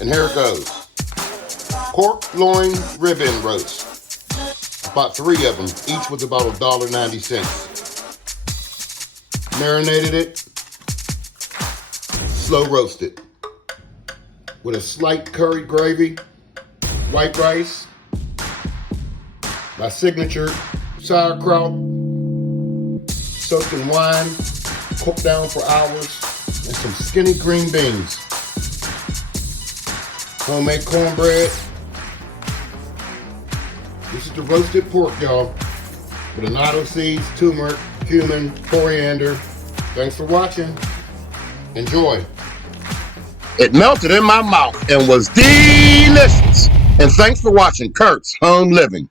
And here it goes. Pork loin rib-end roast. About 3 of them. Each was about $1.90. Marinated it. Slow roasted. With a slight curry gravy. White rice. My signature sauerkraut. Soaked in wine. Cooked down for hours. And some skinny green beans. Homemade cornbread. This is the roasted pork, y'all. With annatto seeds, turmeric, cumin, coriander. Thanks for watching. Enjoy. It melted in my mouth and was delicious. And thanks for watching Kurt's Home Living.